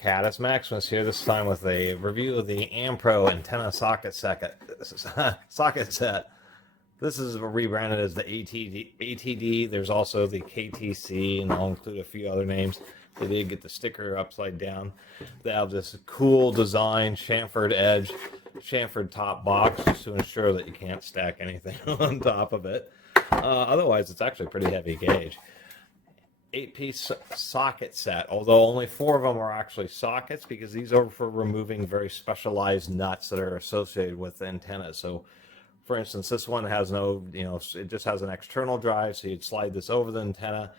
Catus, Maximus here, this time with a review of the AmPro antenna socket set. This is rebranded as the ATD. There's also the KTC, and I'll include a few other names. They did get the sticker upside down. They have this cool design, chamfered edge, chamfered top box, just to ensure that you can't stack anything on top of it. Otherwise, it's actually pretty heavy gauge. 8-piece socket set, although only 4 of them are actually sockets, because these are for removing very specialized nuts that are associated with antennas. So for instance, this one has no, it just has an external drive, so you'd slide this over the antenna.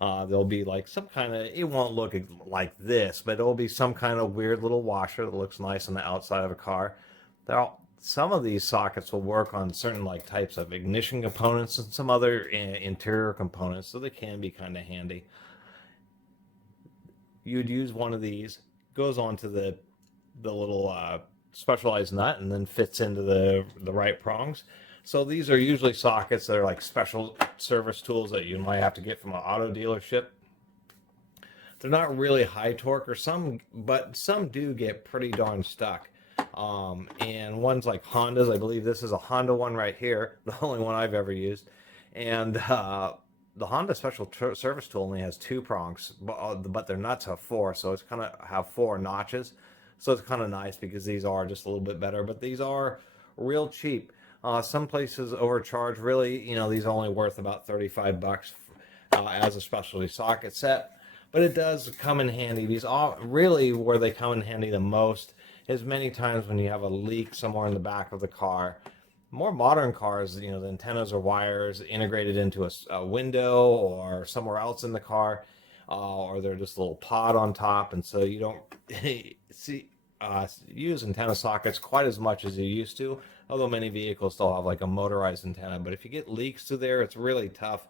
There'll be like some kind of, it won't look like this, but it'll be some kind of weird little washer that looks nice on the outside of a car. Some of these sockets will work on certain types of ignition components and some other interior components, so they can be kind of handy. You'd use one of these, goes onto the little specialized nut, and then fits into the right prongs. So these are usually sockets that are like special service tools that you might have to get from an auto dealership. They're not really high torque, but some do get pretty darn stuck. And ones like Hondas, I believe this is a Honda one right here, the only one I've ever used. And the Honda special service tool only has 2 prongs, but their nuts have 4, so it's kind of have 4 notches. So it's kind of nice because these are just a little bit better, but these are real cheap. Some places overcharge. Really, these are only worth about 35 bucks as a specialty socket set, but it does come in handy. These are really where they come in handy the most is many times when you have a leak somewhere in the back of the car. More modern cars, the antennas or wires integrated into a window or somewhere else in the car, or they're just a little pod on top, and so you don't use antenna sockets quite as much as you used to, although many vehicles still have like a motorized antenna. But if you get leaks through there, it's really tough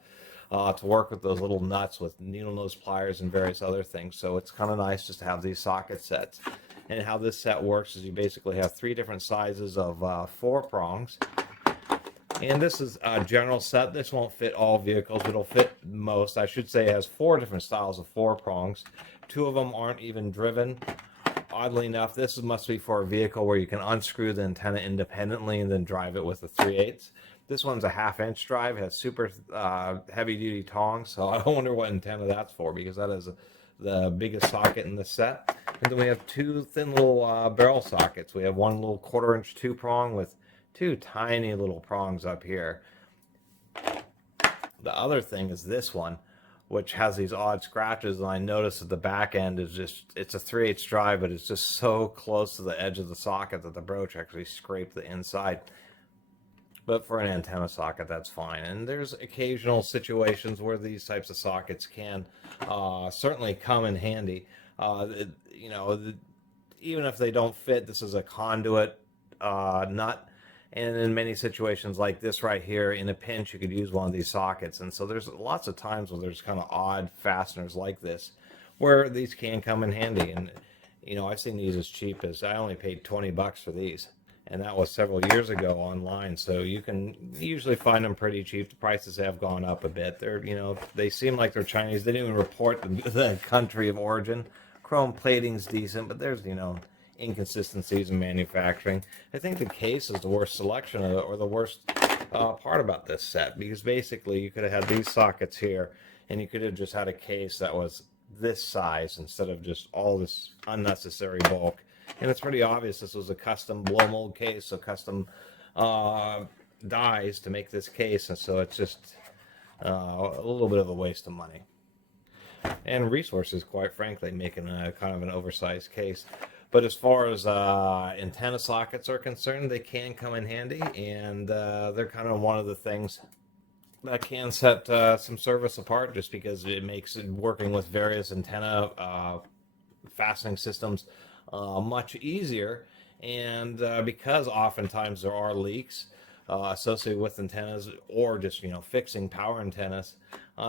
to work with those little nuts with needle nose pliers and various other things. So it's kind of nice just to have these socket sets. And how this set works is you basically have 3 different sizes of 4 prongs. And this is a general set. This won't fit all vehicles, but it'll fit most. I should say it has 4 different styles of 4 prongs. 2 of them aren't even driven. Oddly enough, this must be for a vehicle where you can unscrew the antenna independently and then drive it with a 3/8. This one's a 1/2-inch drive, has super heavy-duty tongs, so I wonder what antenna that's for, because that is the biggest socket in the set. And then we have 2 thin little barrel sockets. We have one little 1/4-inch 2-prong with 2 tiny little prongs up here. The other thing is this one, which has these odd scratches, and I noticed that the back end is it's a 3/8 drive, but it's just so close to the edge of the socket that the broach actually scraped the inside. But for an antenna socket, that's fine. And there's occasional situations where these types of sockets can certainly come in handy. Even if they don't fit, this is a conduit nut. And in many situations like this right here, in a pinch, you could use one of these sockets. And so there's lots of times where there's kind of odd fasteners like this, where these can come in handy. And, I've seen these as cheap as, I only paid 20 bucks for these. And that was several years ago online. So you can usually find them pretty cheap. The prices have gone up a bit. They're, they seem like they're Chinese. They didn't even report the country of origin. Chrome plating's decent, but there's, inconsistencies in manufacturing. I think the case is the worst selection or the worst part about this set, because basically you could have had these sockets here, and you could have just had a case that was this size instead of just all this unnecessary bulk. And it's pretty obvious this was a custom blow mold case, so custom dies to make this case, and so it's just a little bit of a waste of money and resources, quite frankly, making a kind of an oversized case. But as far as antenna sockets are concerned, they can come in handy, and they're kind of one of the things that can set some service apart, just because it makes it working with various antenna fastening systems much easier. And because oftentimes there are leaks associated with antennas, or just fixing power antennas,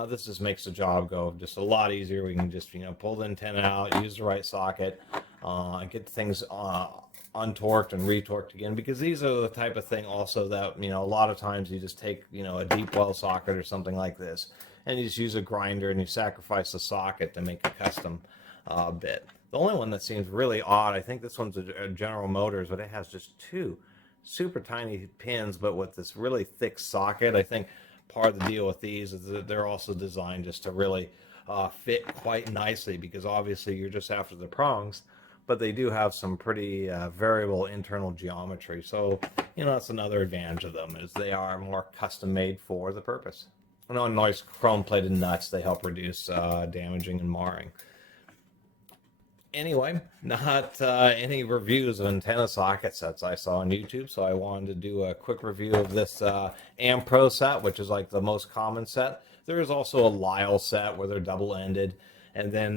this just makes the job go just a lot easier. We can just pull the antenna out, use the right socket, get things untorqued and retorqued again, because these are the type of thing also that a lot of times you just take a deep well socket or something like this, and you just use a grinder and you sacrifice the socket to make a custom bit. The only one that seems really odd, I think this one's a General Motors, but it has just two super tiny pins, but with this really thick socket. I think part of the deal with these is that they're also designed just to really fit quite nicely, because obviously you're just after the prongs, but they do have some pretty variable internal geometry. So, you know, that's another advantage of them, is they are more custom made for the purpose. And on nice chrome plated nuts, they help reduce damaging and marring. Anyway, not any reviews of antenna socket sets I saw on YouTube, so I wanted to do a quick review of this AmPro set, which is like the most common set. There is also a Lyle set where they're double-ended, and then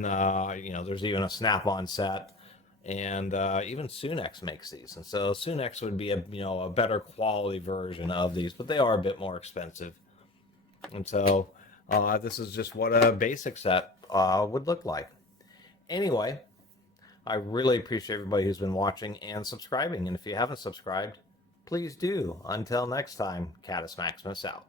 you know, there's even a snap-on set, and even Sunex makes these. And so Sunex would be a better quality version of these, but they are a bit more expensive. And so this is just what a basic set would look like. Anyway, I really appreciate everybody who's been watching and subscribing. And if you haven't subscribed, please do. Until next time, Catus Maximus out.